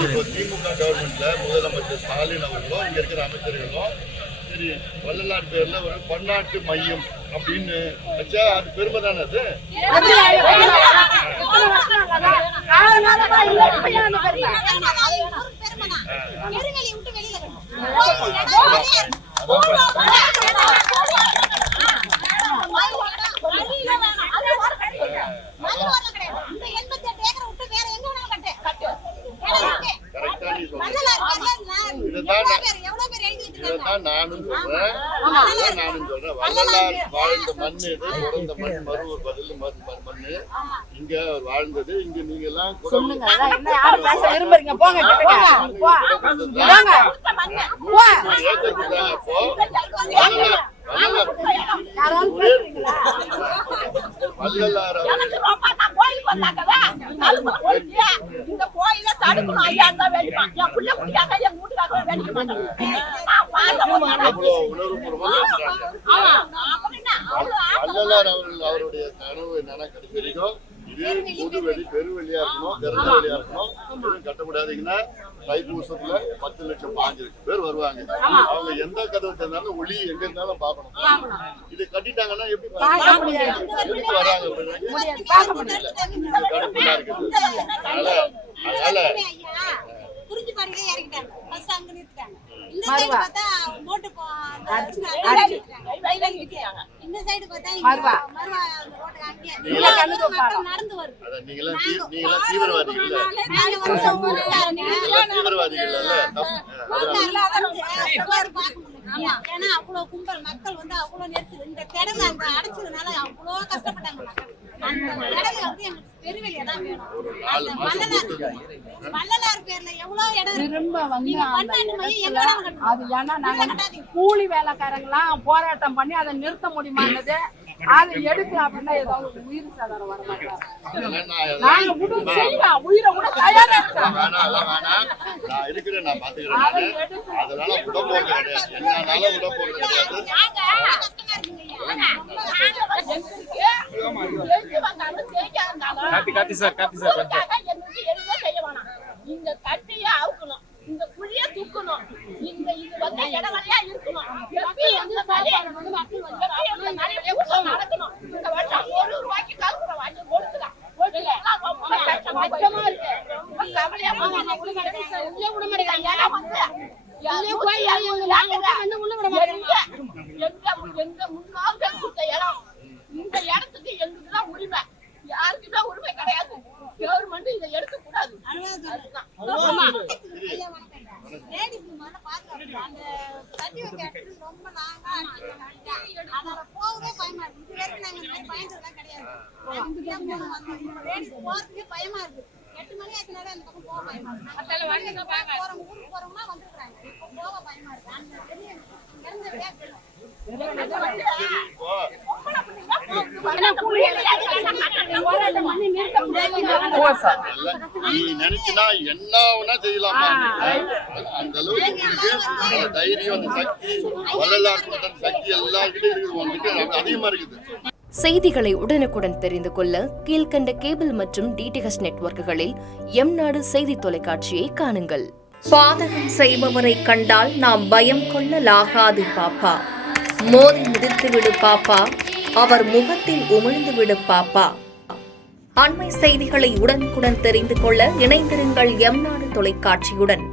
திமுக கவர்மெண்ட்ல முதலமைச்சர் ஸ்டாலின் அவர்களும் இங்க இருக்கிற அமைச்சர்களும் சரி வள்ளலார் பேர்ல ஒரு பன்னாட்டு மையம் அப்படின்னு வச்சா அது பெருமை தானே அது. நானும் சொல்றேன் வள்ளலார் வாழ்ந்த மண் இது, பிறந்த மண் மருவூர் பதில் மண்ணு இங்க வாழ்ந்தது. இங்க நீங்க எல்லாம் வள்ளலார் அவருடைய கனவு என்னன்னா கடைசிக்கும் இது பொதுவெளி பெருவெளியா இருக்கணும், திறந்த வெளியா இருக்கணும். எதுவும் கட்டக்கூடாதுங்கன்னா தைப்பூசத்துல 10 லட்சம் 5 லட்சம் பேர் வருவாங்க. அவங்க எந்த கதவு திறந்தாலும் ஒளி எங்க இருந்தாலும் பாக்கணும். இது கட்டிட்டாங்கன்னா எப்படி வராங்க அதனால புரிஞ்சு பாருங்க இறக்கிட்டாங்க. ஃபர்ஸ்ட் அங்க நிறுத்திட்டாங்க. இந்த சைடு பார்த்தா மோட்டு இந்த சைடு பார்த்தா மர்வா அந்த ரோட் அங்கே நடந்து வருது. நீங்க தீவிரவாதிகள் இல்ல, தீவிரவாதிகள் இல்ல. ஏன்னா அவ்வளவு கும்பல் மக்கள் வந்து அவ்வளவு நெரிசல் இந்த திடல அந்த அடைச்சதுனால அவ்வளவு கஷ்டப்பட்டாங்க மக்கள். அந்த திடல வந்து எங்களுக்கு பெருவெளியா தான் வேணும். வள்ளலார் பேர்ல எவ்வளவு இடம் அது ஏன்னா நாங்க கூலி வேலைக்காரங்களாம் போராட்டம் பண்ணி அதை நிறுத்த முடியுமானது அதை எடுக்கலாம் அப்படின்னா ஏதாவது உயிர் சாதாரணம் வர மாட்டாங்க. நாங்க செய்யலாம், உயிரை கூட தயாரா இருக்கோம். அதனால உடம்போக்கு கிடையாது, என்னால உடம்போக்கு கிடையாது. இந்த கட்டியை அவுக்கணும், இந்த குழிய தூக்கணும், இந்த இது வந்து இடவழியா இருக்கணும். நடக்கணும். இந்த வருஷம் 1 ரூபாய்க்கு கருப்புற வாங்கி கொடுக்கலாம். கஷ்டமா இருக்கு, ரொம்ப கவலையா எங்க முன்னோர்கள் கொடுத்த இடம். இந்த இடத்துக்கு எங்களுக்குதான் உரிமை, யாருக்குமே உரிமை கிடையாது. கவர்மெண்ட் இதை எடுக்க கூடாது. போகவே பயமா இருக்கு. இது வரைக்கும் நாங்க பயந்ததெல்லாம் கிடையாது. பயமா இருக்கு. 8 மணி ஆச்சுனால அந்த பக்கம் போக பயமா இருக்கு. ஊருக்கு போறோம்னா வந்துருக்காங்க. இப்போ போக பயமா இருக்கு. அந்த இறந்த நீ நினைச்சுனா என்ன செய்யலாமா? அந்த அளவுக்கு உங்களுக்கு தைரியம், அந்த சக்தி, வள்ளலார் சக்தி எல்லாருக்கிட்டும் இருக்குது, உங்ககிட்ட அதிகமா இருக்குது. செய்திகளை உடனுக்குடன் தெரிந்து கொள்ள கீழ்கண்ட கேபிள் மற்றும் டிடிஹெச் நெட்வொர்க்குகளில் எம்நாடு செய்தி தொலைக்காட்சியை காணுங்கள். பாதகம் செய்பவரை கண்டால் நாம் பயம் கொள்ளலாகாது பாப்பா. மோதி மிதித்துவிடு பாப்பா, அவர் முகத்தில் உமிழ்ந்து விடு பாப்பா. அண்மை செய்திகளை உடனுக்குடன் தெரிந்து கொள்ள இணைந்திருங்கள் எம்நாடு தொலைக்காட்சியுடன்.